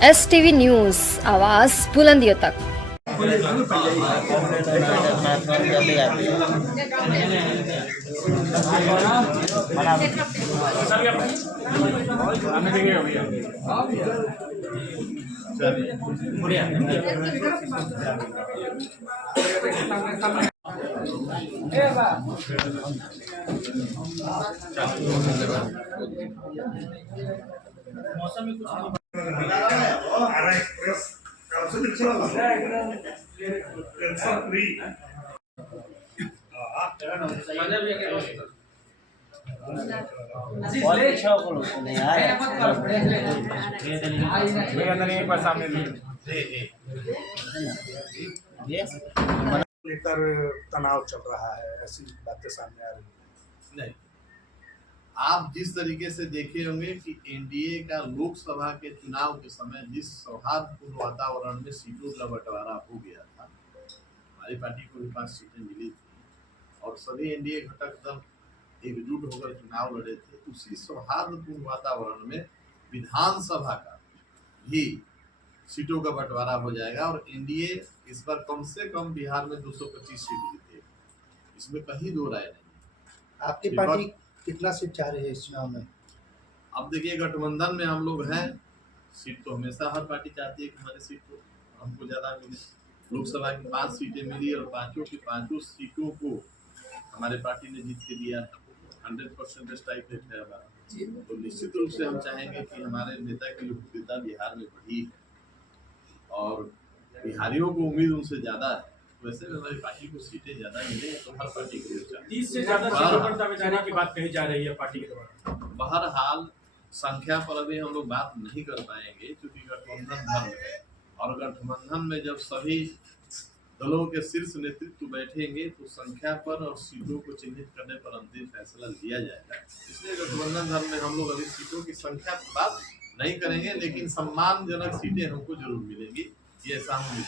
STV news आवाज़ बुलंदियों तक। लेकर तनाव चल रहा है, ऐसी बातें सामने आ रही है। नहीं, आप जिस तरीके से देखे होंगे कि एनडीए का लोकसभा के चुनाव के समय जिस सौहार्दपूर्ण वातावरण में सीटों का बंटवारा हो गया था, हमारी पार्टी को भी 5 सीटें मिली थी और सभी एनडीए घटक दल एकजुट होकर चुनाव लड़े थे। उसी सौहार्दपूर्ण वातावरण में विधानसभा का भी सीटों का बंटवारा हो जाएगा और एनडीए इस बार कम से कम बिहार में 225 सीट जीतेगी, इसमें कहीं दो राय नहीं। आपकी पार्टी कितना सीट चाह रही है इस चुनाव में? अब देखिए, गठबंधन में हम लोग हैं, सीट तो हमेशा हर पार्टी चाहती है कि हमारी सीट को हमको ज्यादा मिले। लोकसभा की 5 सीटें मिली और पांचों की पांचों सीटों को हमारे पार्टी ने जीत के दिया। 100% स्ट्राइक रेट है हमारा, तो निश्चित रूप से हम चाहेंगे कि हमारे नेता की लोकप्रियता बिहार में बढ़ी और बिहारियों को उम्मीद उनसे ज्यादा है। वैसे में हमारी पार्टी को सीटें ज्यादा मिले तो हर पार्टी को 30 से ज्यादा सीटों पर दावे जाने की बात कही जा रही है पार्टी के द्वारा। बहरहाल संख्या पर अभी हम लोग बात नहीं कर पाएंगे क्योंकि गठबंधन धर्म है और गठबंधन में जब सभी दलों के शीर्ष नेतृत्व बैठेंगे तो संख्या पर और सीटों को चिन्हित करने पर अंतिम फैसला लिया जाएगा। इसलिए गठबंधन धर्म में हम लोग अभी सीटों की संख्या पर बात नहीं करेंगे, लेकिन सम्मानजनक सीटें हमको जरूर मिलेंगी, ये ऐसा हम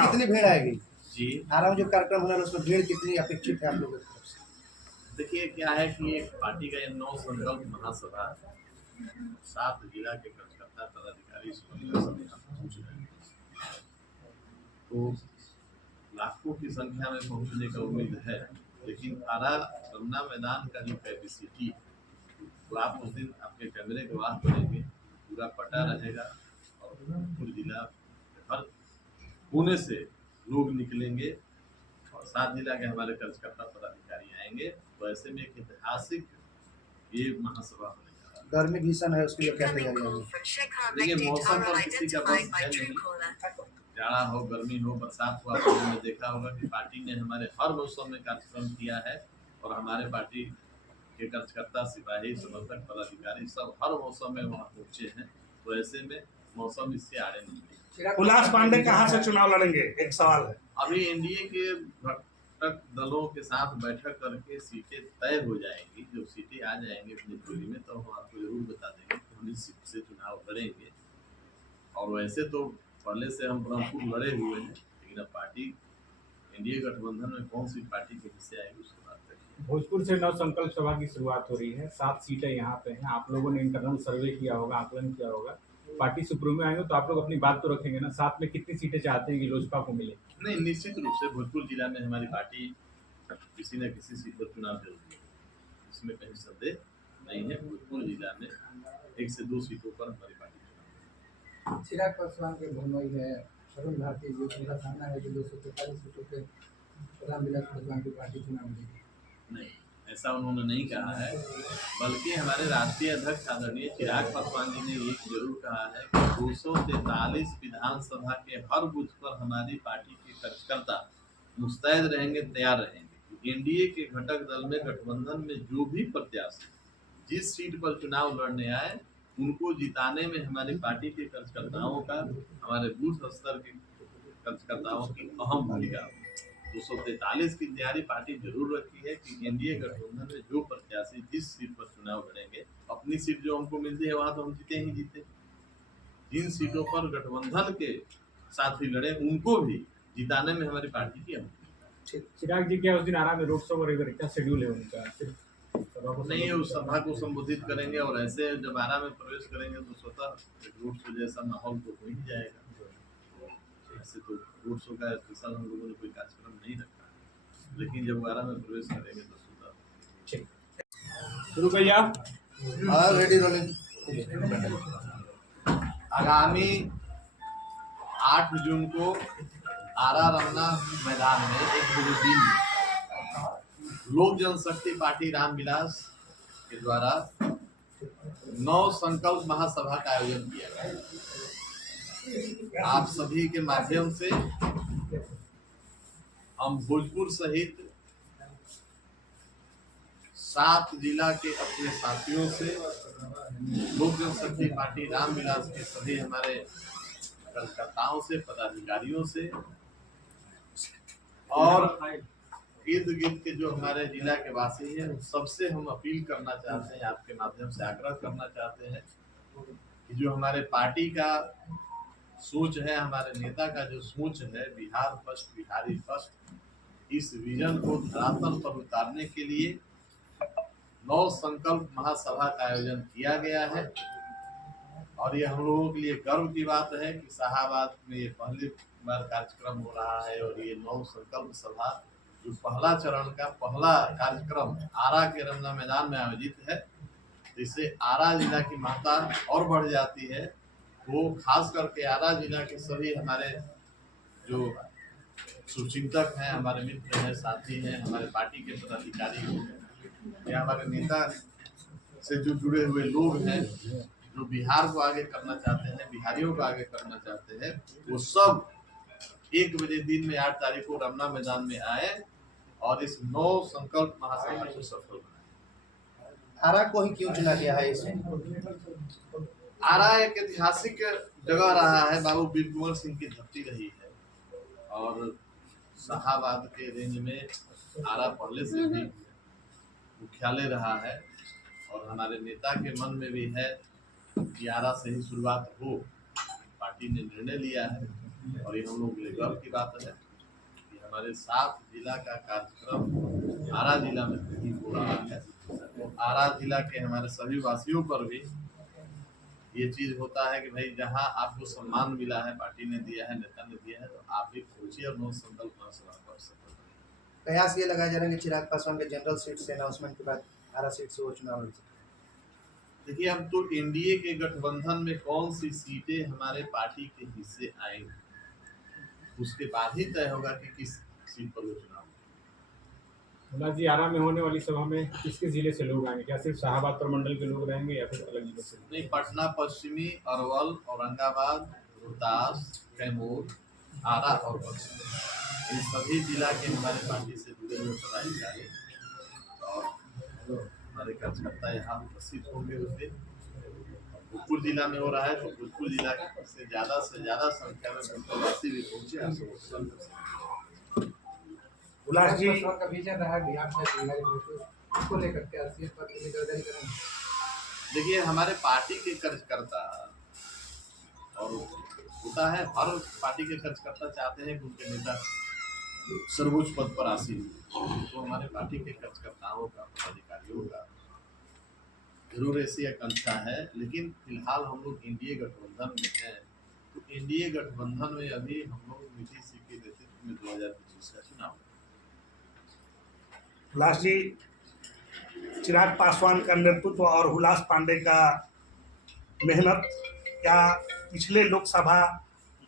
कितनी भीड़ आएगी जी। आराम जो कार्यक्रम होना है उसमें भीड़ कितनी अपेक्षित है आप लोगों की तरफ से? देखिए, क्या है कि एक पार्टी का ये 9 संकल्प महासभा 7 जिला के कार्यकर्ता पदाधिकारी पहुंच रहे हैं, तो लाखों की संख्या में पहुंचने का उम्मीद है। लेकिन आरा रमना मैदान का जो कैपेसिटी, तो आप उस दिन आपके कैमरे गवाह करेंगे, पूरा पटा रहेगा और भोजपुर जिला हर कोने से लोग निकलेंगे और 7 जिला के हमारे कार्यकर्ता पदाधिकारी आएंगे। तो ऐसे में एक ऐतिहासिक ये महासभा होने जा रहा है। गर्मी भीषण है, उसके लिए क्या तैयारी है? देखिए, मौसम पर किसी का बस है नहीं, जाड़ा हो, गर्मी हो, बरसात हो, आप लोगों ने देखा होगा कि पार्टी ने हमारे हर मौसम में कार्यक्रम किया है और हमारे पार्टी के कार्यकर्ता, सिपाही, समर्थक, पदाधिकारी सब हर मौसम में वहाँ पहुंचे हैं। तो ऐसे में मौसम इससे आड़े नहीं है। उल्लास पांडे कहाँ से चुनाव लड़ेंगे, एक सवाल है। अभी एनडीए के घटक दलों के साथ बैठक करके सीटें तय हो जाएंगी। जब सीटें आ जाएंगी अपनी टोली में तो हम आपको जरूर बता देंगे कि हम इस सीट से चुनाव लड़ेंगे। और वैसे तो पहले से हम ब्रह्मपुर लड़े हुए हैं, लेकिन अब पार्टी एनडीए गठबंधन में कौन सी पार्टी के हिस्से आएगी उसके बाद करेंगे। भोजपुर से नव संकल्प सभा की शुरुआत हो रही है, 7 सीटें यहाँ पे हैं। आप लोगों ने इंटरनल सर्वे किया होगा, आकलन किया होगा, पार्टी सुप्रीमो आएंगे तो आप लोग अपनी बात तो रखेंगे ना। 7 में कितनी सीटें चाहते हैं कि लोजपा को मिले? नहीं, निश्चित रूप से भोजपुर जिला में हमारी पार्टी किसी न किसी सीट पर चुनाव जरूर है, इसमें कहीं संदेह नहीं है। भोजपुर जिला में 1 से 2 सीटों पर हमारी पार्टी। चिराग पासवान के भनोई है, अरुण भारती जी, उनका कहना है कि 243 सीटों पे रामविलास पासवान की पार्टी चुनाव लड़ेगी। नहीं, ऐसा उन्होंने नहीं कहा है, बल्कि हमारे राष्ट्रीय अध्यक्ष आदरणीय चिराग पासवान जी ने एक जरूर कहा है कि 243 विधानसभा के हर बूथ पर हमारी पार्टी के कार्यकर्ता मुस्तैद रहेंगे, तैयार रहेंगे। एनडीए के घटक दल में गठबंधन में जो भी प्रत्याशी जिस सीट पर चुनाव लड़ने आए उनको जिताने में हमारी पार्टी के कार्यकर्ताओं का, हमारे बूथ स्तर के कार्यकर्ताओं की अहम भूमिका। 243 की तैयारी पार्टी जरूर रखी है कि एनडीए गठबंधन में जो प्रत्याशी जिस सीट पर चुनाव लड़ेंगे, अपनी सीट जो हमको मिलती है वहां तो हम जीते ही जीते। जिन सीटों पर गठबंधन के साथी लड़े उनको भी जिताने में हमारी पार्टी की अहम। चिराग जी क्या उस दिन आरा में रोड शो वगैरह क्या शेड्यूल है उनका? सभा को नहीं, उस सभा को संबोधित करेंगे और ऐसे जब आरा में प्रवेश करेंगे तो स्वतः रोड शो जैसा माहौल तो हो ही जाएगा। ऐसे तो रोड शो का स्पेशल हम लोगों ने कोई कार्यक्रम नहीं रखा है, लेकिन जब आरा में प्रवेश करेंगे तो स्वतः। ठीक शुरू भैया। Ready rolling. आगामी 8 जून को आरा रमना मैदान में 1 बजे दिन लोक जनशक्ति पार्टी रामविलास के द्वारा 9 संकल्प महासभा का आयोजन किया गया। आप सभी के माध्यम से हम भोजपुर सहित 7 जिला के अपने साथियों से, लोक जनशक्ति पार्टी रामविलास के सभी हमारे कार्यकर्ताओं से, पदाधिकारियों से और इर्द गिर्द के जो हमारे जिला के वासी हैं उन सबसे हम अपील करना चाहते हैं, आपके माध्यम से आग्रह करना चाहते हैं कि जो हमारे पार्टी का सोच है, हमारे नेता का जो सोच है, बिहार फर्स्ट बिहारी फर्स्ट, इस विजन को धरातल पर उतारने के लिए 9 संकल्प महासभा का आयोजन किया गया है। और ये हम लोगों के लिए गर्व की बात है कि शाहाबाद में ये पहली बार कार्यक्रम हो रहा है और ये 9 संकल्प सभा जो पहला चरण का पहला कार्यक्रम आरा के रमना मैदान में आयोजित है, जिससे आरा जिला की महत्ता और बढ़ जाती है। वो खास करके आरा जिला के सभी हमारे जो शुभचिंतक हैं, हमारे मित्र हैं, साथी हैं, हमारे पार्टी के पदाधिकारी हैं या हमारे नेता से जो जुड़े हुए लोग हैं, जो बिहार को आगे करना चाहते हैं, बिहारियों को आगे करना चाहते हैं, वो सब 1 बजे दिन में 8 तारीख को रमना मैदान में आए और इस 9 संकल्प महासभा को सफल बनाए। आरा को ही क्यों चुना गया है इसमें? आरा एक ऐतिहासिक जगह रहा है, बाबू वीर कुंवर सिंह की धरती रही है और शाहाबाद के रेंज में आरा पहले से भी मुख्यालय रहा है और हमारे नेता के मन में भी है कि आरा से ही शुरुआत हो। पार्टी ने निर्णय लिया है और ये हम लोग के लिए गर्व की बात है कि हमारे 7 जिला का कार्यक्रम आरा जिला में ही हो रहा है। तो आरा जिला के हमारे सभी वासियों पर भी ये चीज होता है कि भाई जहां आपको सम्मान मिला है, पार्टी ने दिया है, नेता ने दिया है, तो आप भी पहुंचिए और 9 संकल्प महासभा कर सकते हैं। कयास ये लगाया जा रहा है कि चिराग पासवान के जनरल सीट से अनाउंसमेंट के बाद आरा सीट से वो चुनाव लड़ सकते हैं। देखिए, अब तो एनडीए के गठबंधन में कौन सी सीटें हमारे पार्टी के हिस्से आएंगी, उसके बाद ही तय होगा कि किस सीट पर वो चुनाव। मुला जी, आरा में होने वाली सभा में किसके जिले से लोग आएंगे? क्या सिर्फ शाहाबाद प्रमंडल के लोग रहेंगे या फिर अलग जिले से? नहीं, पटना पश्चिमी, अरवल, औरंगाबाद, रोहतास, कैमूर, आरा और बक्सर, इन सभी जिला के हमारे पार्टी से जुड़े हुए पदाधिकारी और हमारे कार्यकर्ता यहाँ उपस्थित होंगे। उसे भोजपुर जिला में हो रहा है तो भोजपुर जिला से ज़्यादा संख्या में प्रत्याशी भी पहुँचे। उल्लास जी, का विजन रहा बिहार से इसको लेकर के असलियत पर निवेदन करें। देखिए, हमारे पार्टी के कार्यकर्ता और होता है, हर पार्टी के कार्यकर्ता चाहते हैं कि उनके नेता सर्वोच्च पद पर आसीन हो। तो हमारे पार्टी के कार्यकर्ताओं का, पदाधिकारियों का जरूर ऐसी आकांक्षा है, लेकिन फिलहाल हम लोग एनडीए गठबंधन में हैं। तो एनडीए गठबंधन में अभी हम लोग नीतीश जी के नेतृत्व में 2025 का चुनाव। हुलास जी, चिराग पासवान का नेतृत्व और हुलास पांडे का मेहनत, क्या पिछले लोकसभा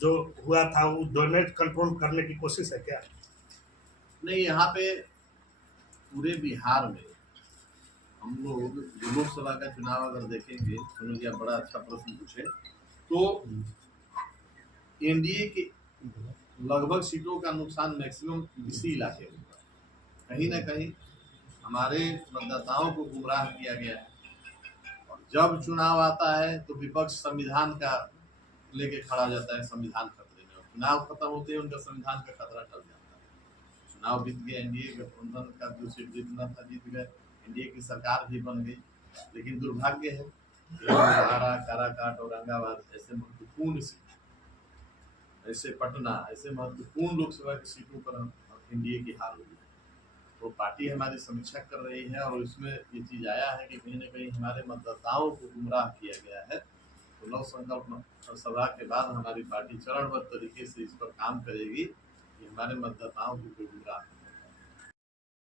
जो हुआ था वो डोनेट कंट्रोल करने की कोशिश है क्या? नहीं, यहाँ पे पूरे बिहार में हम लोग जो लोकसभा का चुनाव अगर देखेंगे, सुनो जी आप बड़ा अच्छा प्रश्न पूछे, तो एनडीए के लगभग सीटों का नुकसान मैक्सिमम इसी इलाके में, कहीं ना कहीं हमारे मतदाताओं को गुमराह किया गया है। और जब चुनाव आता है तो विपक्ष संविधान का लेके खड़ा हो जाता है, संविधान खतरे में, और चुनाव खत्म होते हैं उनका संविधान का खतरा टल जाता है। चुनाव बीत गया, एनडीए गठबंधन का जो सीट जीतना था जीत गए, एनडीए की सरकार भी बन गई, लेकिन दुर्भाग्य है आरा, काराकाट, औरंगाबाद ऐसे महत्वपूर्ण सीट, ऐसे पटना, ऐसे महत्वपूर्ण लोकसभा की सीटों पर एनडीए की हार हुई है। वो पार्टी हमारी समीक्षा कर रही है और उसमें ये चीज़ आया है कि कहीं ना कहीं हमारे मतदाताओं को गुमराह किया गया है। तो नव संकल्प सभा के बाद हमारी पार्टी चरणबद्ध तरीके से इस पर काम करेगी कि हमारे मतदाताओं को कोई गुमराह